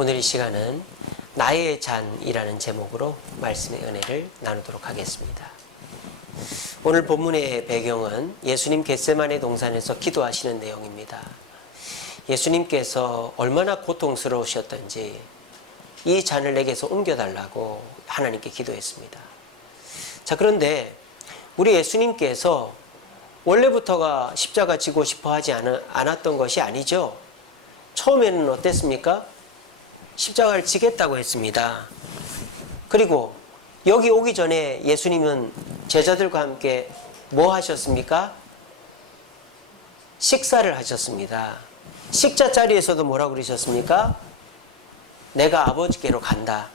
오늘 이 시간은 나의 잔이라는 제목으로 말씀의 은혜를 나누도록 하겠습니다. 오늘 본문의 배경은 예수님 겟세마네 동산에서 기도하시는 내용입니다. 예수님께서 얼마나 고통스러우셨던지 이 잔을 내게서 옮겨달라고 하나님께 기도했습니다. 자, 그런데 우리 예수님께서 원래부터가 십자가 지고 싶어 하지 않았던 것이 아니죠. 처음에는 어땠습니까? 십자가를 지겠다고 했습니다. 그리고 여기 오기 전에 예수님은 제자들과 함께 뭐 하셨습니까? 식사를 하셨습니다. 식자 자리에서도 뭐라고 그러셨습니까? 내가 아버지께로 간다.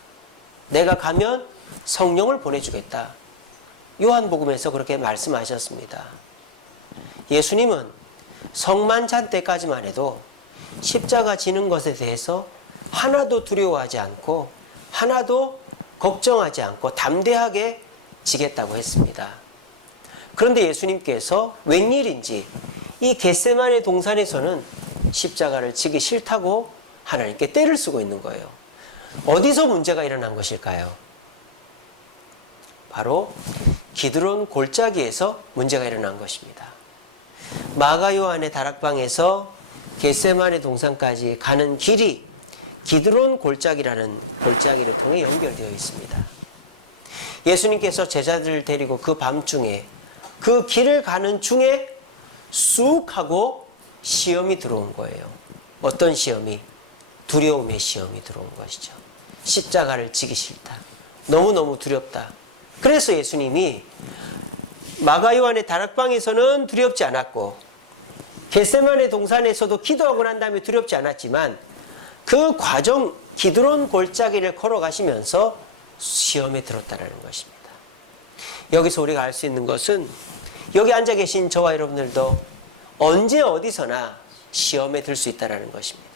내가 가면 성령을 보내주겠다. 요한복음에서 그렇게 말씀하셨습니다. 예수님은 성만찬 때까지만 해도 십자가 지는 것에 대해서 하나도 두려워하지 않고 하나도 걱정하지 않고 담대하게 지겠다고 했습니다. 그런데 예수님께서 웬일인지 이 겟세마네 동산에서는 십자가를 지기 싫다고 하나님께 떼를 쓰고 있는 거예요. 어디서 문제가 일어난 것일까요? 바로 기드론 골짜기에서 문제가 일어난 것입니다. 마가 요한의 다락방에서 겟세마네 동산까지 가는 길이 기드론 골짜기라는 골짜기를 통해 연결되어 있습니다. 예수님께서 제자들을 데리고 그 밤중에 그 길을 가는 중에 쑥 하고 시험이 들어온 거예요. 어떤 시험이? 두려움의 시험이 들어온 것이죠. 십자가를 지기 싫다. 너무너무 두렵다. 그래서 예수님이 마가 요한의 다락방에서는 두렵지 않았고 겟세마네 동산에서도 기도하고 난 다음에 두렵지 않았지만 그 과정 기드론 골짜기를 걸어가시면서 시험에 들었다는 것입니다. 여기서 우리가 알 수 있는 것은 여기 앉아 계신 저와 여러분들도 언제 어디서나 시험에 들 수 있다는 것입니다.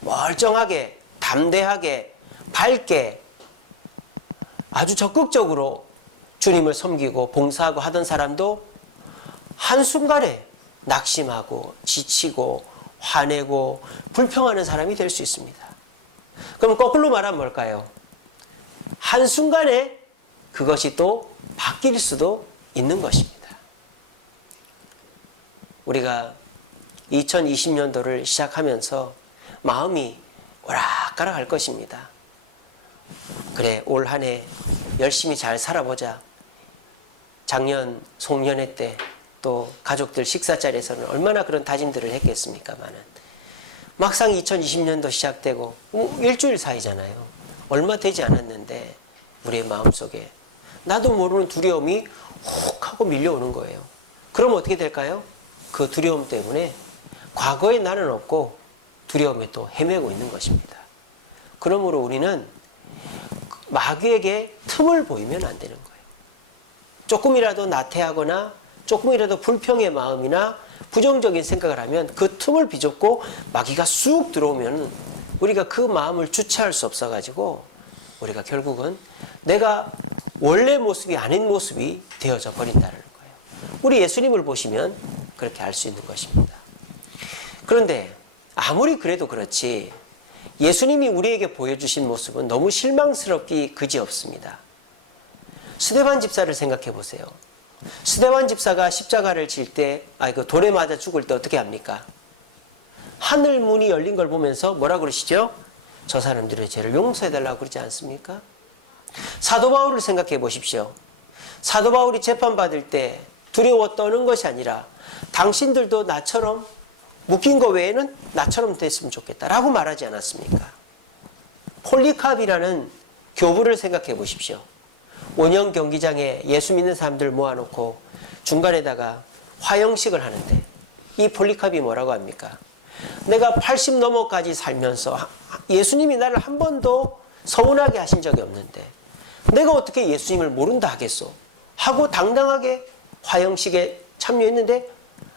멀쩡하게 담대하게 밝게 아주 적극적으로 주님을 섬기고 봉사하고 하던 사람도 한순간에 낙심하고 지치고 화내고 불평하는 사람이 될 수 있습니다. 그럼 거꾸로 말하면 뭘까요? 한순간에 그것이 또 바뀔 수도 있는 것입니다. 우리가 2020년도를 시작하면서 마음이 오락가락할 것입니다. 그래, 올 한 해 열심히 잘 살아보자. 작년 송년회 때 또 가족들 식사 자리에서는 얼마나 그런 다짐들을 했겠습니까마는 막상 2020년도 시작되고 일주일 사이잖아요. 얼마 되지 않았는데 우리의 마음속에 나도 모르는 두려움이 혹 하고 밀려오는 거예요. 그럼 어떻게 될까요? 그 두려움 때문에 과거의 나는 없고 두려움에 또 헤매고 있는 것입니다. 그러므로 우리는 마귀에게 틈을 보이면 안 되는 거예요. 조금이라도 나태하거나 조금이라도 불평의 마음이나 부정적인 생각을 하면 그 틈을 비좁고 마귀가 쑥 들어오면 우리가 그 마음을 주체할 수 없어가지고 우리가 결국은 내가 원래 모습이 아닌 모습이 되어져 버린다는 거예요. 우리 예수님을 보시면 그렇게 알 수 있는 것입니다. 그런데 아무리 그래도 그렇지 예수님이 우리에게 보여주신 모습은 너무 실망스럽기 그지없습니다. 스데반 집사를 생각해 보세요. 스데반 집사가 십자가를 질 때, 돌에 맞아 죽을 때 어떻게 합니까? 하늘 문이 열린 걸 보면서 뭐라 그러시죠? 저 사람들의 죄를 용서해달라고 그러지 않습니까? 사도 바울을 생각해 보십시오. 사도 바울이 재판받을 때 두려워 떠는 것이 아니라 당신들도 나처럼 묶인 거 외에는 나처럼 됐으면 좋겠다라고 말하지 않았습니까? 폴리캅이라는 교부를 생각해 보십시오. 원형 경기장에 예수 믿는 사람들 모아놓고 중간에다가 화형식을 하는데 이 폴리캅이 뭐라고 합니까? 내가 80 넘어까지 살면서 예수님이 나를 한 번도 서운하게 하신 적이 없는데 내가 어떻게 예수님을 모른다 하겠소? 하고 당당하게 화형식에 참여했는데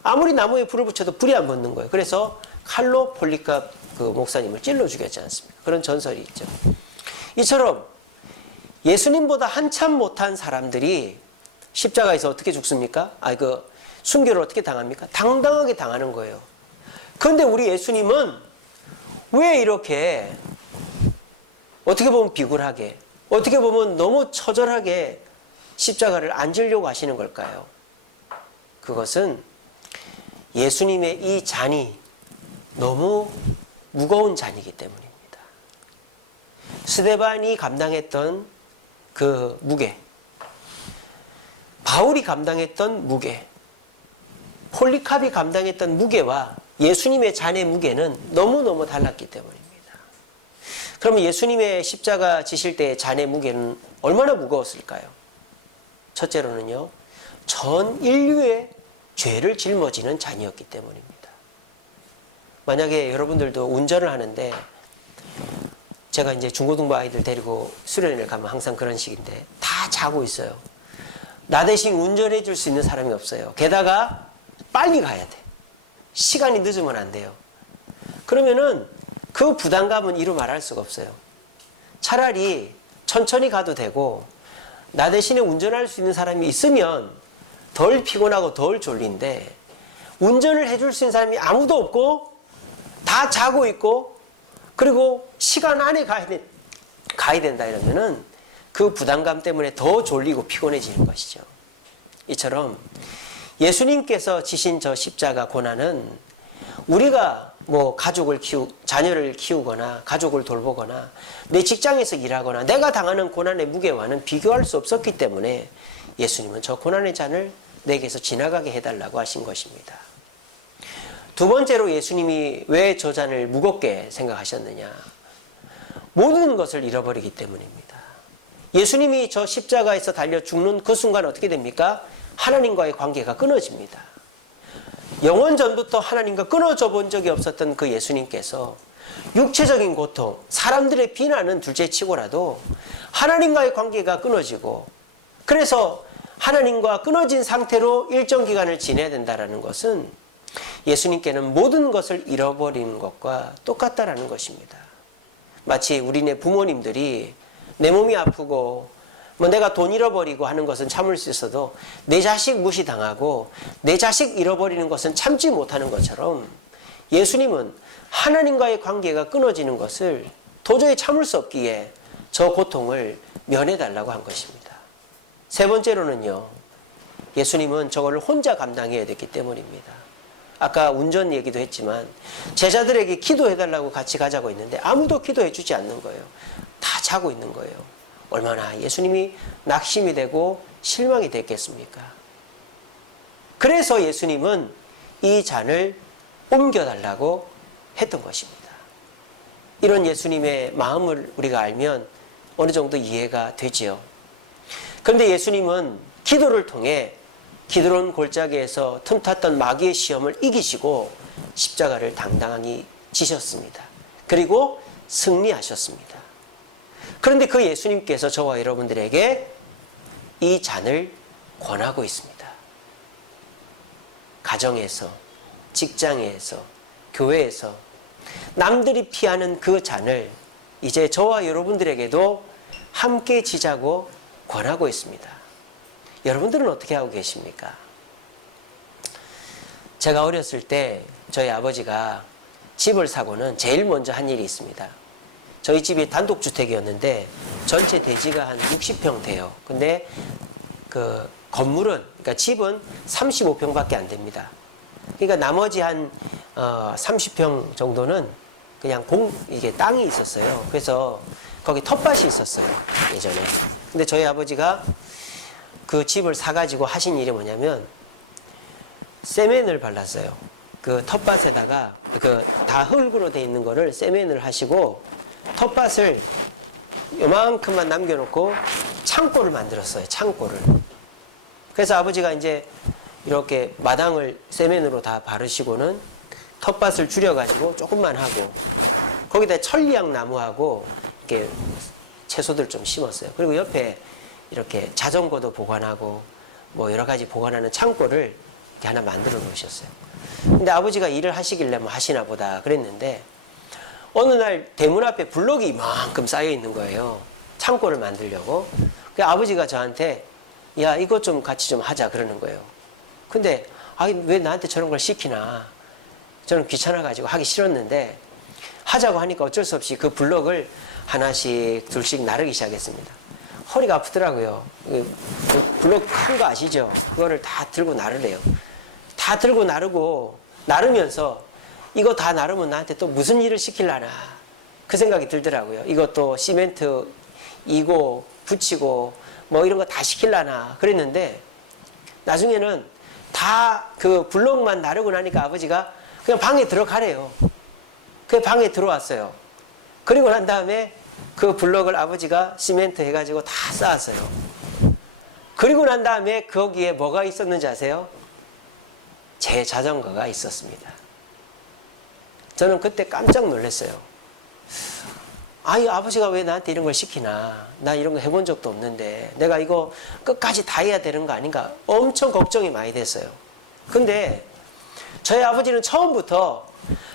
아무리 나무에 불을 붙여도 불이 안 붙는 거예요. 그래서 칼로 폴리캅 그 목사님을 찔러 죽였지 않습니까? 그런 전설이 있죠. 이처럼 예수님보다 한참 못한 사람들이 십자가에서 어떻게 죽습니까? 순교를 어떻게 당합니까? 당당하게 당하는 거예요. 그런데 우리 예수님은 왜 이렇게 어떻게 보면 비굴하게, 어떻게 보면 너무 처절하게 십자가를 안 지려고 하시는 걸까요? 그것은 예수님의 이 잔이 너무 무거운 잔이기 때문입니다. 스데반이 감당했던 그 무게, 바울이 감당했던 무게, 폴리캅이 감당했던 무게와 예수님의 잔의 무게는 너무너무 달랐기 때문입니다. 그러면 예수님의 십자가 지실 때의 잔의 무게는 얼마나 무거웠을까요? 첫째로는요, 전 인류의 죄를 짊어지는 잔이었기 때문입니다. 만약에 여러분들도 운전을 하는데, 제가 이제 중고등부 아이들 데리고 수련회를 가면 항상 그런 식인데, 다 자고 있어요. 나 대신 운전해 줄 수 있는 사람이 없어요. 게다가 빨리 가야 돼. 시간이 늦으면 안 돼요. 그러면은 그 부담감은 이루 말할 수가 없어요. 차라리 천천히 가도 되고, 나 대신에 운전할 수 있는 사람이 있으면 덜 피곤하고 덜 졸린데, 운전을 해줄 수 있는 사람이 아무도 없고 다 자고 있고, 그리고 시간 안에 가야 된다 이러면은 그 부담감 때문에 더 졸리고 피곤해지는 것이죠. 이처럼 예수님께서 지신 저 십자가 고난은 우리가 뭐 자녀를 키우거나 가족을 돌보거나 내 직장에서 일하거나 내가 당하는 고난의 무게와는 비교할 수 없었기 때문에 예수님은 저 고난의 잔을 내게서 지나가게 해달라고 하신 것입니다. 두 번째로 예수님이 왜 저 잔을 무겁게 생각하셨느냐? 모든 것을 잃어버리기 때문입니다. 예수님이 저 십자가에서 달려 죽는 그 순간 어떻게 됩니까? 하나님과의 관계가 끊어집니다. 영원 전부터 하나님과 끊어져 본 적이 없었던 그 예수님께서 육체적인 고통, 사람들의 비난은 둘째치고라도 하나님과의 관계가 끊어지고, 그래서 하나님과 끊어진 상태로 일정 기간을 지내야 된다는 것은 예수님께는 모든 것을 잃어버리는 것과 똑같다라는 것입니다. 마치 우리네 부모님들이 내 몸이 아프고 내가 돈 잃어버리고 하는 것은 참을 수 있어도 내 자식 무시당하고 내 자식 잃어버리는 것은 참지 못하는 것처럼, 예수님은 하나님과의 관계가 끊어지는 것을 도저히 참을 수 없기에 저 고통을 면해달라고 한 것입니다. 세 번째로는요, 예수님은 저걸 혼자 감당해야 됐기 때문입니다. 아까 운전 얘기도 했지만 제자들에게 기도해달라고 같이 가자고 했는데 아무도 기도해 주지 않는 거예요. 다 자고 있는 거예요. 얼마나 예수님이 낙심이 되고 실망이 됐겠습니까? 그래서 예수님은 이 잔을 옮겨달라고 했던 것입니다. 이런 예수님의 마음을 우리가 알면 어느 정도 이해가 되지요. 그런데 예수님은 기도를 통해 기드론 골짜기에서 틈탔던 마귀의 시험을 이기시고 십자가를 당당하게 지셨습니다. 그리고 승리하셨습니다. 그런데 그 예수님께서 저와 여러분들에게 이 잔을 권하고 있습니다. 가정에서, 직장에서, 교회에서 남들이 피하는 그 잔을 이제 저와 여러분들에게도 함께 지자고 권하고 있습니다. 여러분들은 어떻게 하고 계십니까? 제가 어렸을 때 저희 아버지가 집을 사고는 제일 먼저 한 일이 있습니다. 저희 집이 단독주택이었는데 전체 대지가 한 60평 돼요. 근데 그 건물은, 그러니까 집은 35평밖에 안 됩니다. 그러니까 나머지 한 30평 정도는 그냥 이게 땅이 있었어요. 그래서 거기 텃밭이 있었어요, 예전에. 근데 저희 아버지가 그 집을 사가지고 하신 일이 뭐냐면 세멘을 발랐어요. 그 텃밭에다가 그 다 흙으로 돼 있는 거를 세멘을 하시고 텃밭을 요만큼만 남겨놓고 창고를 만들었어요. 창고를. 그래서 아버지가 이제 이렇게 마당을 세멘으로 다 바르시고는 텃밭을 줄여가지고 조금만 하고 거기다 천리향 나무하고 이렇게 채소들 좀 심었어요. 그리고 옆에 이렇게 자전거도 보관하고 뭐 여러 가지 보관하는 창고를 이렇게 하나 만들어 놓으셨어요. 근데 아버지가 일을 하시길래 뭐 하시나 보다 그랬는데 어느 날 대문 앞에 블록이 이만큼 쌓여 있는 거예요. 창고를 만들려고. 그 아버지가 저한테 야, 이것 좀 같이 좀 하자 그러는 거예요. 근데 왜 나한테 저런 걸 시키나. 저는 귀찮아가지고 하기 싫었는데 하자고 하니까 어쩔 수 없이 그 블럭을 하나씩 둘씩 나르기 시작했습니다. 허리가 아프더라고요. 그 블럭 큰 거 아시죠? 그거를 다 들고 나르래요. 다 들고 나르고 나르면서 이거 다 나르면 나한테 또 무슨 일을 시키려나 그 생각이 들더라고요. 이것도 시멘트 이고 붙이고 뭐 이런 거 다 시키려나 그랬는데 나중에는 다 그 블럭만 나르고 나니까 아버지가 그냥 방에 들어가래요. 그 방에 들어왔어요. 그리고 난 다음에 그 블럭을 아버지가 시멘트 해가지고 다 쌓았어요. 그리고 난 다음에 거기에 뭐가 있었는지 아세요? 제 자전거가 있었습니다. 저는 그때 깜짝 놀랐어요. 아이 아버지가 왜 나한테 이런 걸 시키나. 나 이런 거 해본 적도 없는데 내가 이거 끝까지 다 해야 되는 거 아닌가. 엄청 걱정이 많이 됐어요. 근데 저희 아버지는 처음부터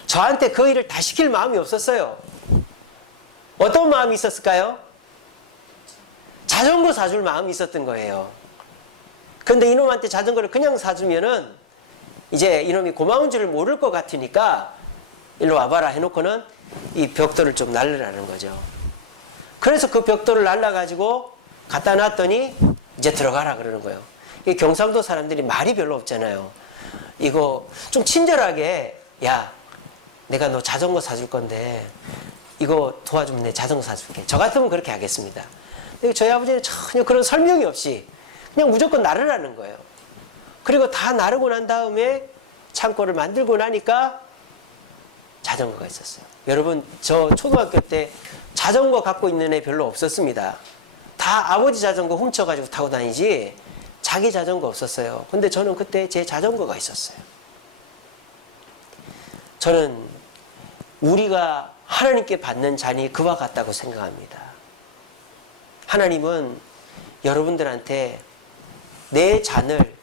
저한테 그 일을 다 시킬 마음이 없었어요. 어떤 마음이 있었을까요? 자전거 사줄 마음이 있었던 거예요. 근데 이놈한테 자전거를 그냥 사주면은 이제 이놈이 고마운 줄을 모를 것 같으니까 일로 와봐라 해놓고는 이 벽돌을 좀 날르라는 거죠. 그래서 그 벽돌을 날라가지고 갖다 놨더니 이제 들어가라 그러는 거예요. 이 경상도 사람들이 말이 별로 없잖아요. 이거 좀 친절하게 야 내가 너 자전거 사줄 건데 이거 도와주면 내 자전거 사줄게. 저 같으면 그렇게 하겠습니다. 근데 저희 아버지는 전혀 그런 설명이 없이 그냥 무조건 나르라는 거예요. 그리고 다 나르고 난 다음에 창고를 만들고 나니까 자전거가 있었어요. 여러분 저 초등학교 때 자전거 갖고 있는 애 별로 없었습니다. 다 아버지 자전거 훔쳐가지고 타고 다니지 자기 자전거 없었어요. 근데 저는 그때 제 자전거가 있었어요. 저는 우리가 하나님께 받는 잔이 그와 같다고 생각합니다. 하나님은 여러분들한테 내 잔을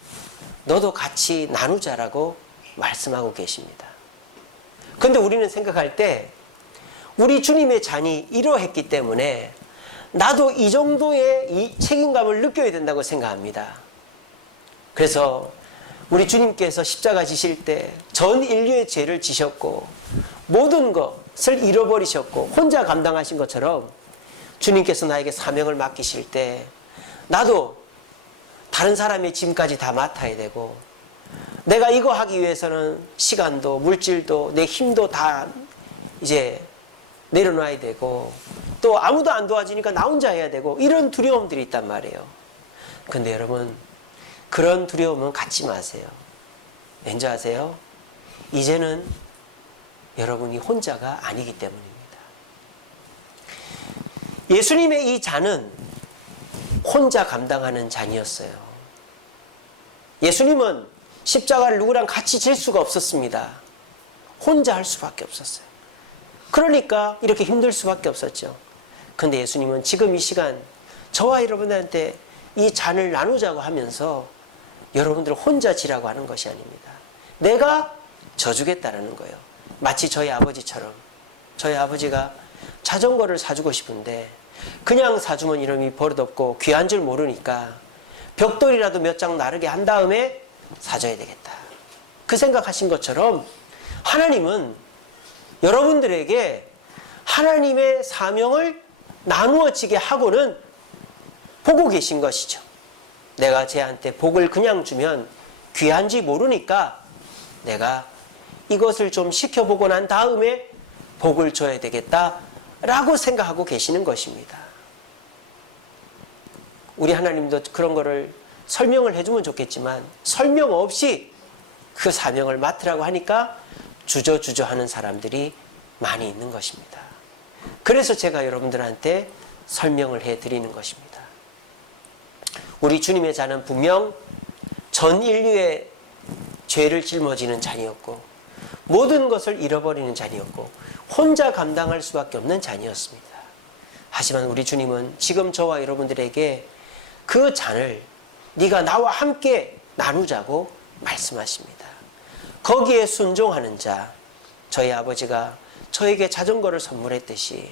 너도 같이 나누자라고 말씀하고 계십니다. 근데 우리는 생각할 때 우리 주님의 잔이 이러했기 때문에 나도 이 정도의 이 책임감을 느껴야 된다고 생각합니다. 그래서 우리 주님께서 십자가 지실 때 전 인류의 죄를 지셨고 모든 것을 잃어버리셨고 혼자 감당하신 것처럼 주님께서 나에게 사명을 맡기실 때 나도 다른 사람의 짐까지 다 맡아야 되고 내가 이거 하기 위해서는 시간도 물질도 내 힘도 다 이제 내려놔야 되고 또 아무도 안 도와주니까 나 혼자 해야 되고 이런 두려움들이 있단 말이에요. 근데 여러분 그런 두려움은 갖지 마세요. 왠지 아세요? 이제는 여러분이 혼자가 아니기 때문입니다. 예수님의 이 잔은 혼자 감당하는 잔이었어요. 예수님은 십자가를 누구랑 같이 질 수가 없었습니다. 혼자 할 수밖에 없었어요. 그러니까 이렇게 힘들 수밖에 없었죠. 근데 예수님은 지금 이 시간 저와 여러분들한테 이 잔을 나누자고 하면서 여러분들 혼자 지라고 하는 것이 아닙니다. 내가 져주겠다라는 거예요. 마치 저희 아버지처럼 저희 아버지가 자전거를 사주고 싶은데 그냥 사주면 이놈이 버릇없고 귀한 줄 모르니까 벽돌이라도 몇 장 나르게 한 다음에 사줘야 되겠다. 그 생각하신 것처럼 하나님은 여러분들에게 하나님의 사명을 나누어지게 하고는 보고 계신 것이죠. 내가 쟤한테 복을 그냥 주면 귀한지 모르니까 내가 이것을 좀 시켜보고 난 다음에 복을 줘야 되겠다라고 생각하고 계시는 것입니다. 우리 하나님도 그런 거를 설명을 해주면 좋겠지만 설명 없이 그 사명을 맡으라고 하니까 주저주저 하는 사람들이 많이 있는 것입니다. 그래서 제가 여러분들한테 설명을 해드리는 것입니다. 우리 주님의 잔은 분명 전 인류의 죄를 짊어지는 잔이었고 모든 것을 잃어버리는 잔이었고 혼자 감당할 수밖에 없는 잔이었습니다. 하지만 우리 주님은 지금 저와 여러분들에게 그 잔을 네가 나와 함께 나누자고 말씀하십니다. 거기에 순종하는 자, 저희 아버지가 저에게 자전거를 선물했듯이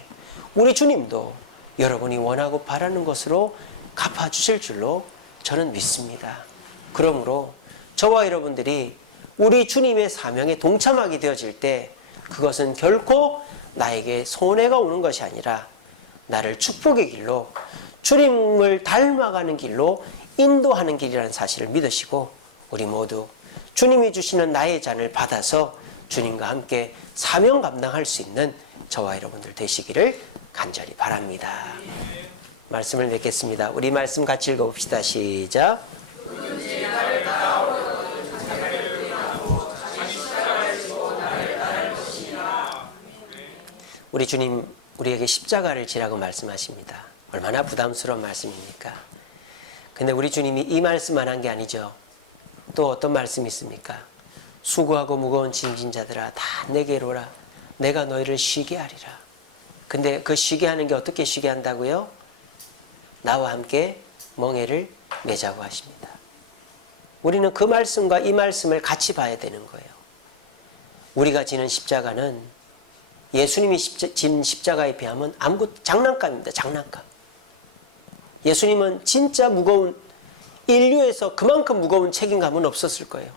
우리 주님도 여러분이 원하고 바라는 것으로 갚아주실 줄로 저는 믿습니다. 그러므로 저와 여러분들이 우리 주님의 사명에 동참하게 되어질 때 그것은 결코 나에게 손해가 오는 것이 아니라 나를 축복의 길로, 주님을 닮아가는 길로 인도하는 길이라는 사실을 믿으시고, 우리 모두 주님이 주시는 나의 잔을 받아서 주님과 함께 사명 감당할 수 있는 저와 여러분들 되시기를 간절히 바랍니다. 말씀을 맺겠습니다. 우리 말씀 같이 읽어봅시다. 시작. 우리 주님 우리에게 십자가를 지라고 말씀하십니다. 얼마나 부담스러운 말씀입니까? 근데 우리 주님이 이 말씀만 한 게 아니죠. 또 어떤 말씀이 있습니까? 수고하고 무거운 짐진 자들아 다 내게로 오라. 내가 너희를 쉬게 하리라. 근데 그 쉬게 하는 게 어떻게 쉬게 한다고요? 나와 함께 멍에를 매자고 하십니다. 우리는 그 말씀과 이 말씀을 같이 봐야 되는 거예요. 우리가 지는 십자가는 예수님이 진 십자가에 비하면 아무것도 장난감입니다. 장난감. 예수님은 진짜 무거운, 인류에서 그만큼 무거운 책임감은 없었을 거예요.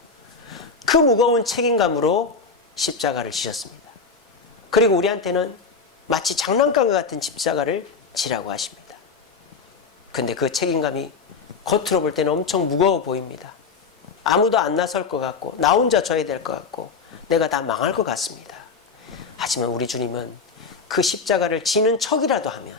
그 무거운 책임감으로 십자가를 지셨습니다. 그리고 우리한테는 마치 장난감과 같은 십자가를 지라고 하십니다. 근데 그 책임감이 겉으로 볼 때는 엄청 무거워 보입니다. 아무도 안 나설 것 같고 나 혼자 져야 될 것 같고 내가 다 망할 것 같습니다. 하지만 우리 주님은 그 십자가를 지는 척이라도 하면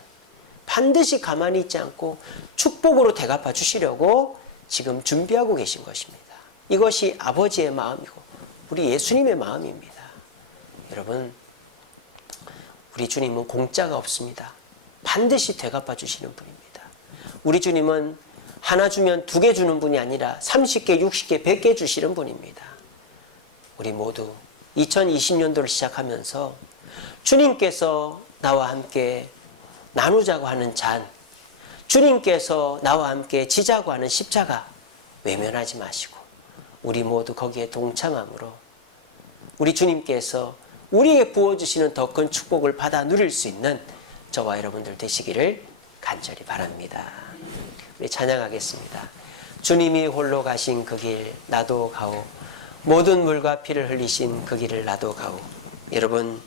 반드시 가만히 있지 않고 축복으로 대갚아 주시려고 지금 준비하고 계신 것입니다. 이것이 아버지의 마음이고 우리 예수님의 마음입니다. 여러분, 우리 주님은 공짜가 없습니다. 반드시 되갚아 주시는 분입니다. 우리 주님은 하나 주면 2개 주는 분이 아니라 30개, 60개, 100개 주시는 분입니다. 우리 모두 2020년도를 시작하면서 주님께서 나와 함께 나누자고 하는 잔, 주님께서 나와 함께 지자고 하는 십자가 외면하지 마시고 우리 모두 거기에 동참함으로 우리 주님께서 우리에게 부어주시는 더 큰 축복을 받아 누릴 수 있는 저와 여러분들 되시기를 간절히 바랍니다. 우리 찬양하겠습니다. 주님이 홀로 가신 그 길 나도 가오. 모든 물과 피를 흘리신 그 길을 나도 가오. 여러분,